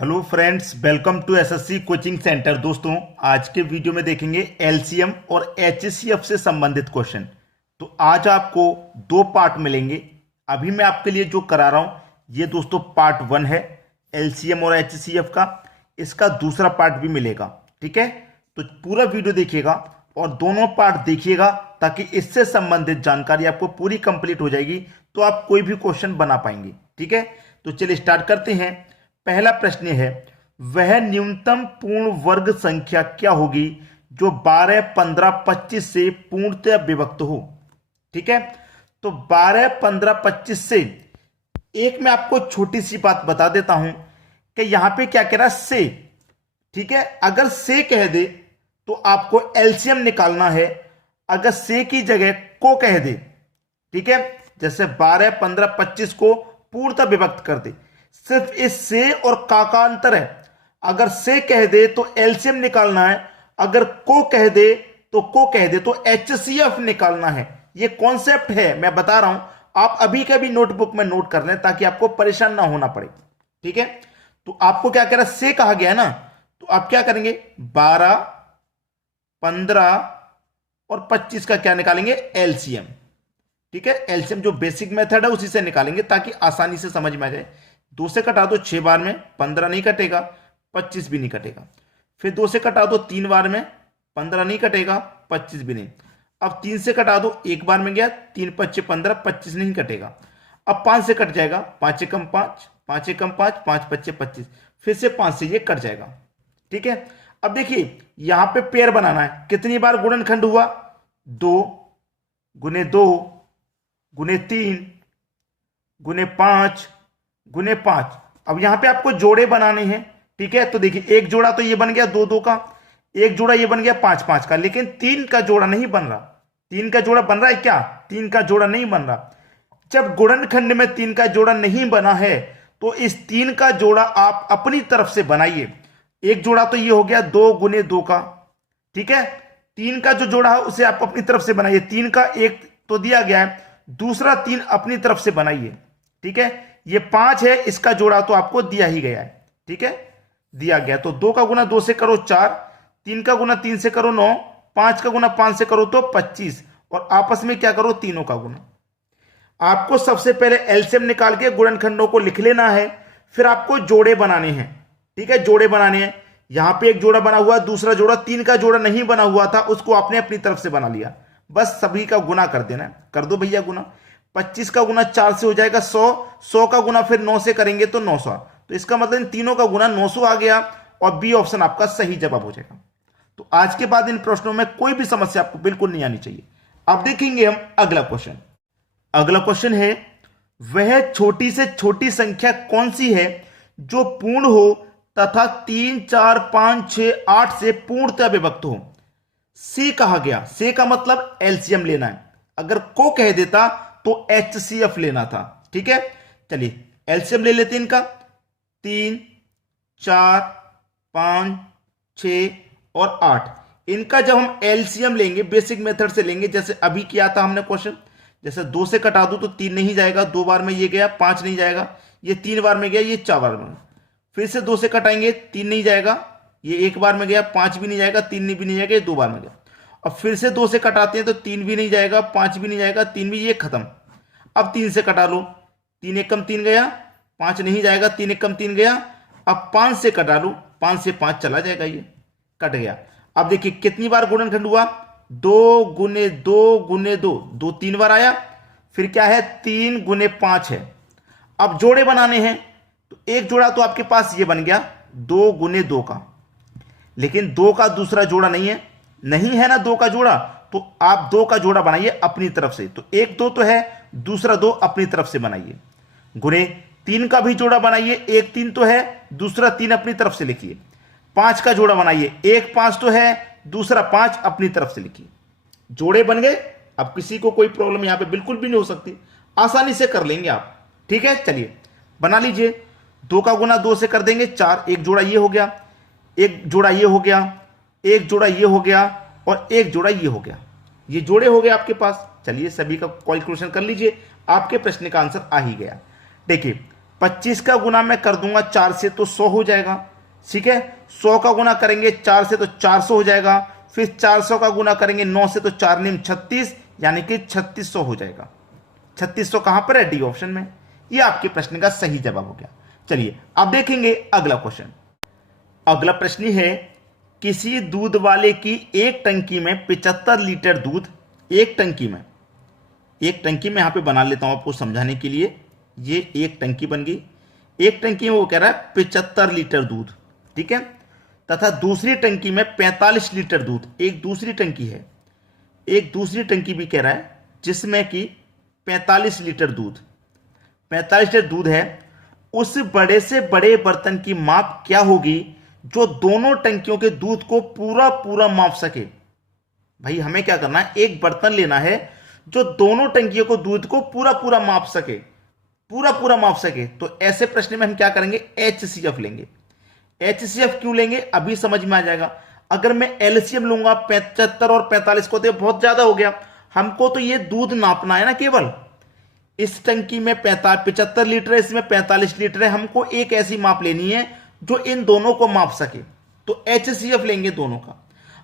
Hello friends, welcome to SSC coaching centre. दोस्तों, आज के वीडियो में देखेंगे एलसीएम और एचसीएफ से संबंधित क्वेश्चन। तो आज आपको दो पार्ट मिलेंगे। अभी मैं आपके लिए जो करा रहा हूं ये दोस्तों पार्ट 1 है एलसीएम और एचसीएफ का। इसका दूसरा पार्ट भी मिलेगा, ठीक है। तो पूरा वीडियो देखिएगा और दोनों पार्ट देखिएगा ताकि इससे संबंधित जानकारी आपको पूरी कंप्लीट हो जाएगी, तो आप कोई भी क्वेश्चन बना पाएंगे, ठीक है। तो चलिए स्टार्ट करते हैं। पहला प्रश्न है, वह न्यूनतम पूर्ण वर्ग संख्या क्या होगी जो 12, 15, 25 से पूर्णतः विभक्त हो। ठीक है, तो 12, 15, 25 से एक मैं आपको छोटी सी बात बता देता हूं कि यहां पे क्या कह रहा है, से। ठीक है, अगर से कह दे तो आपको एलसीएम निकालना है। अगर से की जगह को कह दे, ठीक है, जैसे 12, 15, 25 को पूर्णतः विभक्त कर दे, सिर्फ इस से और का अंतर है। अगर से कह दे तो एलसीएम निकालना है, अगर को कह दे तो एचसीएफ निकालना है। ये कॉन्सेप्ट है, मैं बता रहा हूं, आप अभी के भी नोटबुक में नोट कर लें ताकि आपको परेशान ना होना पड़े। ठीक है, तो आपको क्या कह रहा है, से कहा गया है ना, तो आप क्या करेंगे, 12, 15 और 25 का क्या निकालेंगे, एलसीएम। ठीक है, एलसीएम जो बेसिक मेथड है उसी से निकालेंगे ताकि आसानी से समझ में आ जाए। 2 से कटा दो 6 बार में, 15 नहीं कटेगा, 25 भी नहीं कटेगा। फिर 2 से कटा दो 3 बार में, 15 नहीं कटेगा, 25 भी नहीं। अब 3 से कटा दो 1 बार में गया, 3 5 15, 25 नहीं कटेगा। अब 5 से कट जाएगा, 5 एकम 5, 5 एकम 5, 5 5 25। फिर से 5 से ये कट जाएगा। ठीक है, अब देखिए यहां पे पेयर बनाना है। कितनी बार गुणनखंड हुआ, 2 गुने 2 गुने 3 गुने 5 गुने 5। अब यहां पे आपको जोड़े बनाने हैं। ठीक है, तो देखिए एक जोड़ा तो ये बन गया 2 2 का, एक जोड़ा ये बन गया 5 5 का, लेकिन 3 का जोड़ा नहीं बन रहा। 3 का जोड़ा बन रहा है क्या, 3 का जोड़ा नहीं बन रहा। जब गुणनखंड में 3 का जोड़ा नहीं बना है तो इस 3 का जोड़ा आप अपनी तरफ से बनाइए। एक जोड़ा तो ये हो गया 2 गुने 2 का, ठीक है। 3 का जो जोड़ा है उसे आप अपनी तरफ से बनाइए। 3 का एक तो दिया गया है, दूसरा 3 अपनी तरफ से बनाइए। ठीक है, ये 5 है, इसका जोड़ा तो आपको दिया ही गया है। ठीक है, दिया गया, तो 2 का गुना 2 से करो 4, 3 का गुना 3 से करो 9, 5 का गुना 5 से करो तो 25, और आपस में क्या करो, तीनों का गुना। आपको सबसे पहले एलसीएम निकाल के गुणनखंडों को लिख लेना है, फिर आपको जोड़े बनाने हैं। ठीक है, जोड़े बनाने हैं। यहां पे एक जोड़ा बना हुआ, दूसरा जोड़ा 3 का जोड़ा नहीं बना हुआ था, उसको आपने अपनी तरफ से बना लिया। बस सभी का गुना कर देना है, कर दो भैया गुना। 25 का गुना 4 से हो जाएगा 100, 100 का गुना फिर 9 से करेंगे तो 900। तो इसका मतलब इन तीनों का गुना 900 आ गया और बी ऑप्शन आपका सही जवाब हो जाएगा। तो आज के बाद इन प्रश्नों में कोई भी समस्या आपको बिल्कुल नहीं आनी चाहिए। अब देखेंगे हम अगला क्वेश्चन। अगला क्वेश्चन है, वह छोटी से छोटी संख्या कौन सी है जो पूर्ण हो तथा 3, 4, 5, 6, 8 से पूर्णतः विभक्त हो। सी कहा गया, से का मतलब एलसीएम लेना है। अगर को कह देता तो एचसीएफ लेना था। ठीक है, चलिए एलसीएम ले लेते हैं इनका। 3, 4, 5, 6 और 8, इनका जब हम एलसीएम लेंगे बेसिक मेथड से लेंगे, जैसे अभी किया था हमने क्वेश्चन। जैसे 2 से कटा दो तो 3 नहीं जाएगा, 2 बार में ये गया, 5 नहीं जाएगा, ये 3 बार में गया, ये 4 बार में। फिर से 2 से कटाएंगे, 3 नहीं जाएगा, ये 1 बार में गया, 5 भी नहीं जाएगा, 3 भी नहीं जाएगा, ये 2 बार में गया। अब फिर से 2 से कटाते हैं तो 3 भी नहीं जाएगा, 5 भी नहीं जाएगा, 3 भी, ये खत्म। अब 3 से कटा लो, 3 एकम 3 गया, 5 नहीं जाएगा, 3 एकम 3 गया। अब 5 से कटा लो, 5 से 5 चला जाएगा, ये कट गया। अब देखिए कितनी बार गुणनखंड हुआ, 2 गुने 2 गुने 2, 2 3 बार आया। फिर क्या है, 3 गुने 5 है। अब जोड़े बनाने हैं, तो एक जोड़ा तो आपके पास ये बन गया 2 गुने 2 का, लेकिन 2 का दूसरा जोड़ा नहीं है ना 2 का जोड़ा, तो आप 2 का जोड़ा बनाइए अपनी तरफ से। तो एक 2 तो है, दूसरा 2 अपनी तरफ से बनाइए। गुने 3 का भी जोड़ा बनाइए, एक 3 तो है, दूसरा 3 अपनी तरफ से लिखिए। 5 का जोड़ा बनाइए, एक 5 तो है, दूसरा 5 अपनी तरफ से लिखिए। जोड़े बन गए। अब किसी को कोई प्रॉब्लम यहां पे बिल्कुल भी नहीं हो सकती, आसानी से कर लेंगे आप। ठीक है, चलिए बना लीजिए। 2 का गुना 2 से कर देंगे 4, एक जोड़ा ये हो गया, एक जोड़ा ये हो गया, एक जोड़ा ये हो गया और एक जोड़ा ये हो गया। ये जोड़े हो गए आपके पास। चलिए सभी का कैलकुलेशन कर लीजिए, आपके प्रश्न का आंसर आ ही गया। देखिए 25 का गुना मैं कर दूंगा 4 से तो 100 हो जाएगा। ठीक है, 100 का गुना करेंगे 4 से तो 400 हो जाएगा। फिर 400 का गुना करेंगे 9 से तो 4 निम 36, यानी कि 3600 हो जाएगा। 3600 कहां पर है? डी ऑप्शन में। ये आपके प्रश्न का सही जवाब हो गया। चलिए अब देखेंगे अगला क्वेश्चन। अगला प्रश्न है, किसी दूध वाले की एक टंकी में 75 लीटर दूध, एक टंकी में यहां पे बना लेता हूं आपको समझाने के लिए। ये एक टंकी बन गई, एक टंकी में वो कह रहा है 75 लीटर दूध, ठीक है, तथा दूसरी टंकी में 45 लीटर दूध। एक दूसरी टंकी है, एक दूसरी टंकी भी कह रहा है जिसमें कि 45 लीटर दूध, 45 लीटर दूध है। उस बड़े से बड़े बर्तन की माप क्या होगी जो दोनों टंकियों के दूध को पूरा पूरा माप सके? भाई हमें क्या करना है, एक बर्तन लेना है जो दोनों टंकियों को दूध को पूरा पूरा माप सके, पूरा पूरा माप सके। तो ऐसे प्रश्न में हम क्या करेंगे, HCF लेंगे। HCF क्यों लेंगे अभी समझ में आ जाएगा। अगर मैं LCM लूंगा 75 और 45 को, तो बहुत ज्यादा हो गया। हमको तो ये दूध नापना है ना, केवल इस टंकी में 75 लीटर है, इसमें 45 लीटर है। हमको एक ऐसी माप लेनी है जो इन दोनों को माप सके, तो HCF लेंगे दोनों का।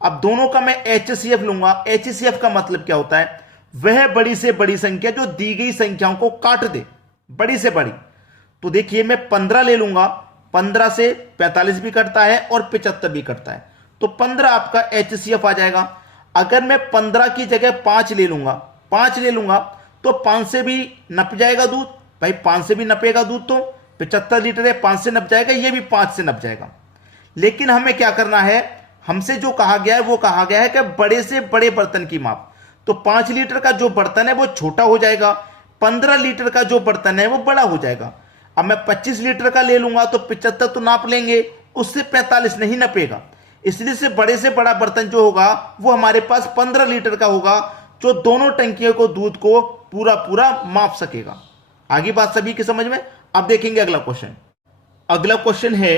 अब दोनों का मैं HCF लूंगा। HCF का मतलब क्या होता है, वह बड़ी से बड़ी संख्या जो दी गई संख्याओं को काट दे, बड़ी से बड़ी। तो देखिए मैं 15 ले लूंगा, 15 से 45 भी कटता है और 75 भी कटता है, तो 15 आपका HCF आ जाएगा। अगर मैं 15 की जगह 5 ले लूंगा, 5 ले लूंगा तो 5 से भी नप जाएगा दूध। भाई 5 से भी नपेगा दूध, तो 75 लीटर है, 5 से नप जाएगा, ये भी 5 से नप जाएगा। लेकिन हमें क्या करना है, हमसे जो कहा गया है वो कहा गया है कि बड़े से बड़े बर्तन की माप। तो 5 लीटर का जो बर्तन है वो छोटा हो जाएगा, 15 लीटर का जो बर्तन है वो बड़ा हो जाएगा। अब मैं 25 लीटर का ले लूंगा तो 75 तो नाप लेंगे, उससे 45 नहीं नपेगा। इसलिए से बड़ा बर्तन जो होगा वो हमारे पास 15 लीटर का होगा, जो दोनों टंकियों को दूध को पूरा पूरा माप सकेगा। आगे बात सभी की समझ में। अब देखेंगे अगला क्वेश्चन। अगला क्वेश्चन है,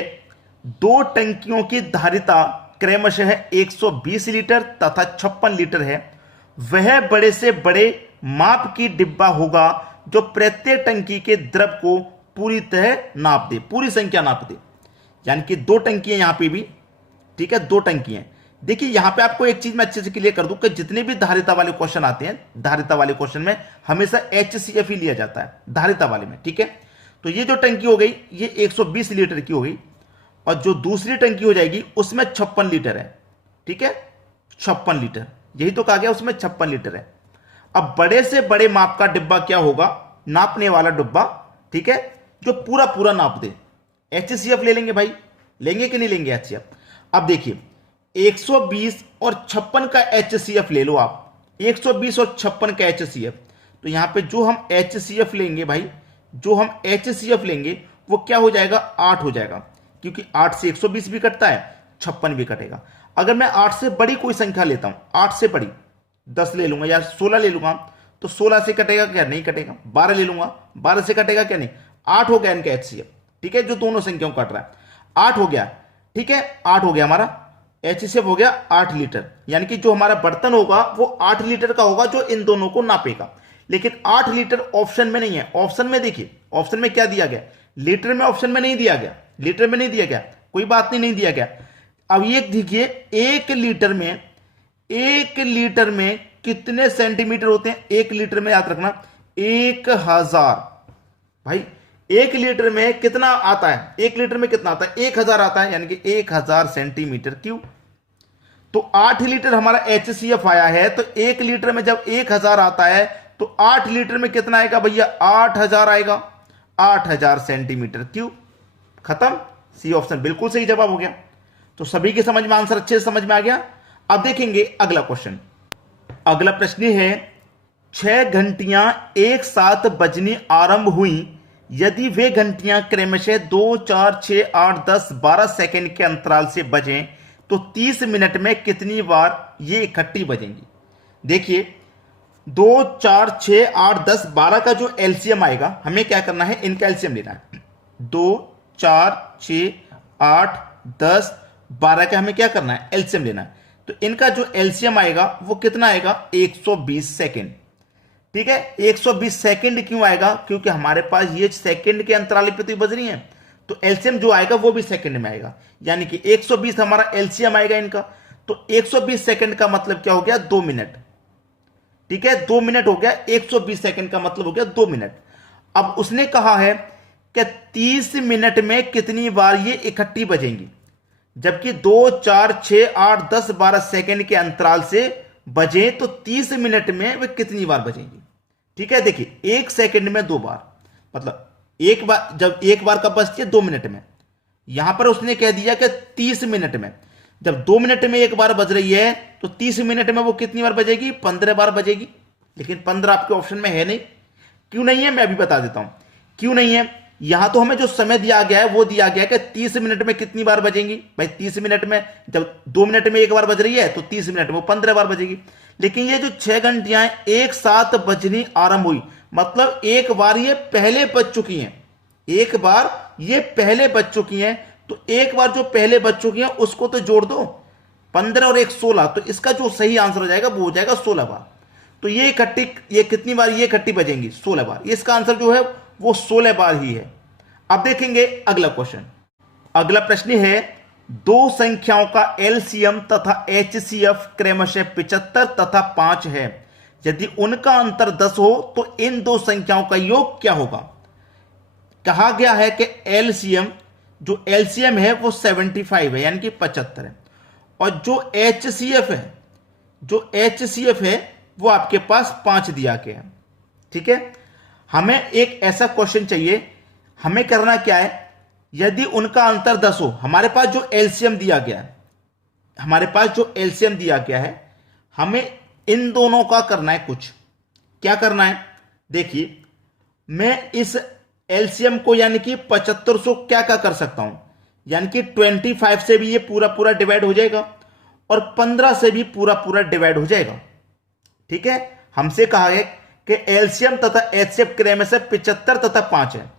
दो टंकियों की धारिता क्रमशः 120 लीटर तथा 56 लीटर है। वह बड़े से बड़े माप की डिब्बा होगा जो प्रत्येक टंकी के द्रव को पूरी तरह नाप दे, पूरी संख्या नाप दे। यानी कि दो टंकी है यहां पे भी, ठीक है, दो टंकी हैं। देखिए यहां पे आपको एक चीज मैं अच्छे से क्लियर कर दूं कि जितने भी धारिता वाले क्वेश्चन आते हैं, धारिता वाले क्वेश्चन में हमेशा HCF ही लिया जाता है धारिता वाले में, ठीक है। तो ये जो टंकी हो गई ये 120 लीटर की हो गई, और जो दूसरी टंकी हो जाएगी उसमें 56 लीटर है, ठीक है, 56 लीटर, यही तो कहा गया, उसमें 56 लीटर है। अब बड़े से बड़े माप का डिब्बा क्या होगा, नापने वाला डिब्बा, ठीक है, जो पूरा पूरा नाप दे। HCF ले लेंगे भाई, लेंगे कि नहीं लेंगे HCF? अब देखिए 120 और 56 का HCF ले लो आप, 120 और 56 का HCF। तो यहां पे जो हम HCF लेंगे भाई, जो हम HCF लेंगे वो क्या हो जाएगा, 8 हो जाएगा, क्योंकि 8 से 120 भी कटता है, 56 भी कटेगा। अगर मैं 8 से बड़ी कोई संख्या लेता हूं, 8 से बड़ी 10 ले लूंगा या 16 ले लूंगा, तो 16 से कटेगा क्या, नहीं कटेगा। 12 ले लूंगा, 12 से कटेगा क्या, नहीं। 8 हो गया इनका HCF, ठीक है, जो दोनों संख्याओं कट रहा है, 8 हो गया, ठीक है, 8 हो गया हमारा HCF हो गया 8 लीटर। यानी कि जो हमारा बर्तन होगा वो 8 लीटर का होगा जो इन दोनों को नापेगा। लेकिन 8 लीटर ऑप्शन में नहीं है। ऑप्शन में देखिए, ऑप्शन में क्या दिया गया, लीटर में ऑप्शन में नहीं दिया गया, लीटर में नहीं दिया गया, कोई बात नहीं, नहीं दिया गया। अब ये देखिए 1 लीटर में कितने सेंटीमीटर होते हैं, 1 लीटर में याद रखना 1000। भाई 1 लीटर में कितना आता है, 1 लीटर में कितना आता है, 1000 आता है, यानी कि 1000 सेंटीमीटर क्यूब। तो 8 लीटर हमारा HCF आया है, तो 1 लीटर में जब 1000 आता है तो 8 लीटर में कितना आएगा भैया, 8000 आएगा, 8000 सेंटीमीटर क्यूब। खत्म, सी ऑप्शन बिल्कुल सही जवाब हो गया। तो सभी के समझ में आंसर अच्छे से समझ में आ गया। अब देखेंगे अगला क्वेश्चन। अगला प्रश्न है, 6 घंटियां एक साथ बजनी आरंभ हुई, यदि वे घंटियां क्रमशः 2, 4, 6, 8, 10, 12 सेकंड के अंतराल से बजें तो 30 मिनट में कितनी बार ये इकट्ठी बजेंगी। देखिए 2, 4, 6, 8, 10, 12 का जो LCM आएगा, हमें क्या करना है, इनका LCM लेना है। 2, 4, 6, 8, 10, 12 का हमें क्या करना है, LCM लेना है। तो इनका जो LCM आएगा वो कितना आएगा, 120 सेकेंड। ठीक है। 120 सेकंड क्यों आएगा, क्योंकि हमारे पास ये सेकंड के अंतराल पे तो बज रही है, तो एलसीएम जो आएगा वो भी सेकंड में आएगा, यानी कि 120 हमारा एलसीएम आएगा इनका। तो 120 सेकंड का मतलब क्या हो गया, 2 मिनट। ठीक है, 2 मिनट हो गया, 120 सेकंड का मतलब हो गया 2 मिनट। अब उसने कहा है कि 30 मिनट में कितनी बार ये इकट्ठी बजेंगी, जबकि 2, 4, 6, 8, 10, 12 सेकंड के अंतराल से बजे, तो 30 मिनट में वे कितनी बार बजेंगी। ठीक है, देखिए 1 सेकंड में 2 बार, मतलब एक बार, जब एक बार कब बजती है, 2 मिनट में। यहां पर उसने कह दिया कि 30 मिनट में, जब 2 मिनट में एक बार बज रही है तो 30 मिनट में वो कितनी बार बजेगी, 15 बार बजेगी। लेकिन 15 आपके ऑप्शन में है नहीं। क्यों नहीं है, मैं अभी बता देता हूं क्यों नहीं है। यहां तो हमें जो समय दिया गया है वो दिया गया है कि 30 मिनट में कितनी बार बजेंगी। भाई 30 मिनट में, जब 2 मिनट में एक बार बज रही है तो 30 मिनट में वो 15 बार बजेगी। लेकिन ये जो 6 घंटियां एक साथ बजनी आरंभ हुई, मतलब एक बार ये पहले बज चुकी हैं, एक बार ये पहले बज चुकी हैं, तो एक बार जो पहले बज चुकी हैं उसको तो जोड़ दो, 15 और 1 16, तो इसका जो सही आंसर हो जाएगा वो हो जाएगा 16 बार। तो ये इकट्ठी, ये कितनी बार ये इकट्ठी बजेंगी, 16 बार। इसका आंसर जो है वो 16 बार ही है। अब देखेंगे अगला क्वेश्चन। अगला प्रश्न है, दो संख्याओं का एलसीएम तथा एचसीएफ क्रमशः 75 तथा 5 है। यदि उनका अंतर 10 हो तो इन दो संख्याओं का योग क्या होगा। कहा गया है कि एलसीएम, जो एलसीएम है वो 75 है, यानी कि 75 है, और जो एचसीएफ है, जो एचसीएफ है वो आपके पास 5 दिया गया है। ठीक है, हमें एक ऐसा क्वेश्चन चाहिए, हमें करना क्या है, यदि उनका अंतर 10 हो, हमारे पास जो एलसीएम दिया गया है, हमारे पास जो एलसीएम दिया गया है, हमें इन दोनों का करना है कुछ। क्या करना है, देखिए मैं इस एलसीएम को यानी कि 7500 क्या क्या कर सकता हूं, यानी कि 25 से भी ये पूरा पूरा डिवाइड हो जाएगा और 15 से भी पूरा पूरा डिवाइड हो जाएगा। ठीक है, हमसे कहा है कि एलसीएम तथा एचसीएफ क्रम से 75 तथा 5 है।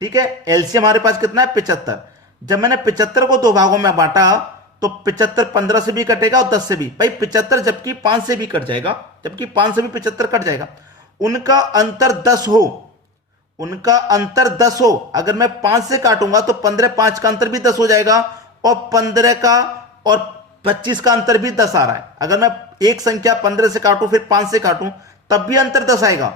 ठीक है, एलसीएम हमारे पास कितना है, 75। जब मैंने 75 को दो भागों में बांटा तो 75 15 से भी कटेगा और 10 से भी। भाई 75 जबकि 5 से भी कट जाएगा, जबकि 5 से भी 75 कट जाएगा। उनका अंतर 10 हो, उनका अंतर 10 हो, अगर मैं 5 से काटूंगा तो 15, 5 का अंतर भी 10 हो जाएगा, और 15 का और 25 का अंतर भी 10 आ रहा है। अगर मैं एक संख्या 15 से काटूं फिर 5 से काटूं तब भी अंतर 10 आएगा।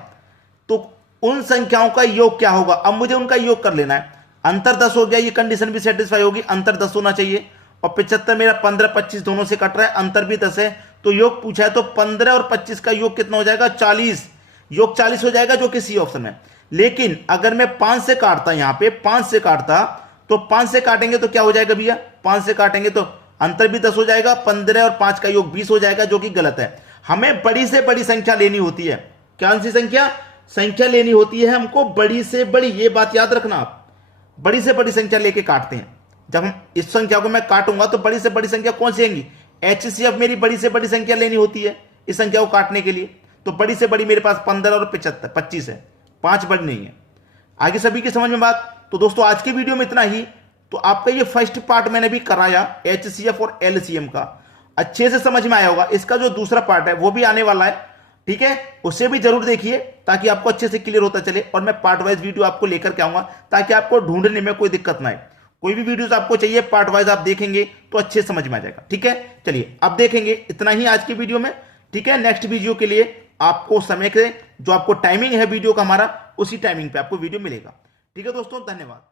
तो उन संख्याओं का योग क्या होगा, अब मुझे उनका योग कर लेना है। अंतर 10 हो गया, ये कंडीशन भी सेटिस्फाई होगी, अंतर 10 होना चाहिए, और 75 मेरा 15 25 दोनों से कट रहा है, अंतर भी 10 है, तो योग पूछा है, तो 15 और 25 का योग कितना हो जाएगा, 40। योग 40 हो जाएगा, जो किसी ऑप्शन है। लेकिन अगर मैं 5 से काटता, यहां पे 5 से काटता, तो 5 से काटेंगे तो क्या हो जाएगा भैया, 5 से काटेंगे तो अंतर भी 10 हो जाएगा, 15 और 5 का योग 20 हो जाएगा, जो कि गलत है। हमें बड़ी से बड़ी संख्या लेनी होती है। कौन सी संख्या, संख्या लेनी होती है हमको बड़ी से बड़ी, ये बात याद रखना आप, बड़ी से बड़ी संख्या लेके काटते हैं। जब हम इस संख्या को मैं काटूंगा तो बड़ी से बड़ी संख्या कौन सी आएंगी, एचसीएफ मेरी बड़ी से बड़ी संख्या लेनी होती है इस संख्या को काटने के लिए। तो बड़ी से बड़ी मेरे पास 15 और 25 है, 5 बड़ी नहीं है। आगे सभी की समझ में बात। तो दोस्तों आज के वीडियो में इतना ही। तो आपका ये फर्स्ट पार्ट मैंने भी कराया एचसीएफ और एलसीएम का, अच्छे से समझ में आया होगा। इसका जो दूसरा पार्ट है वो भी आने वाला है, ठीक है, उसे भी जरूर देखिए ताकि आपको अच्छे से क्लियर होता चले, और मैं पार्ट वाइज वीडियो आपको लेकर के आऊंगा ताकि आपको ढूंढने में कोई दिक्कत ना आए। कोई भी वीडियोस आपको चाहिए पार्ट वाइज आप देखेंगे तो अच्छे समझ में आ जाएगा। ठीक है, चलिए अब देखेंगे इतना ही आज की वीडियो में। ठीक है, नेक्स्ट वीडियो के लिए आपको समय के जो आपको टाइमिंग है वीडियो का हमारा, उसी टाइमिंग पे आपको वीडियो मिलेगा। ठीक है दोस्तों, धन्यवाद।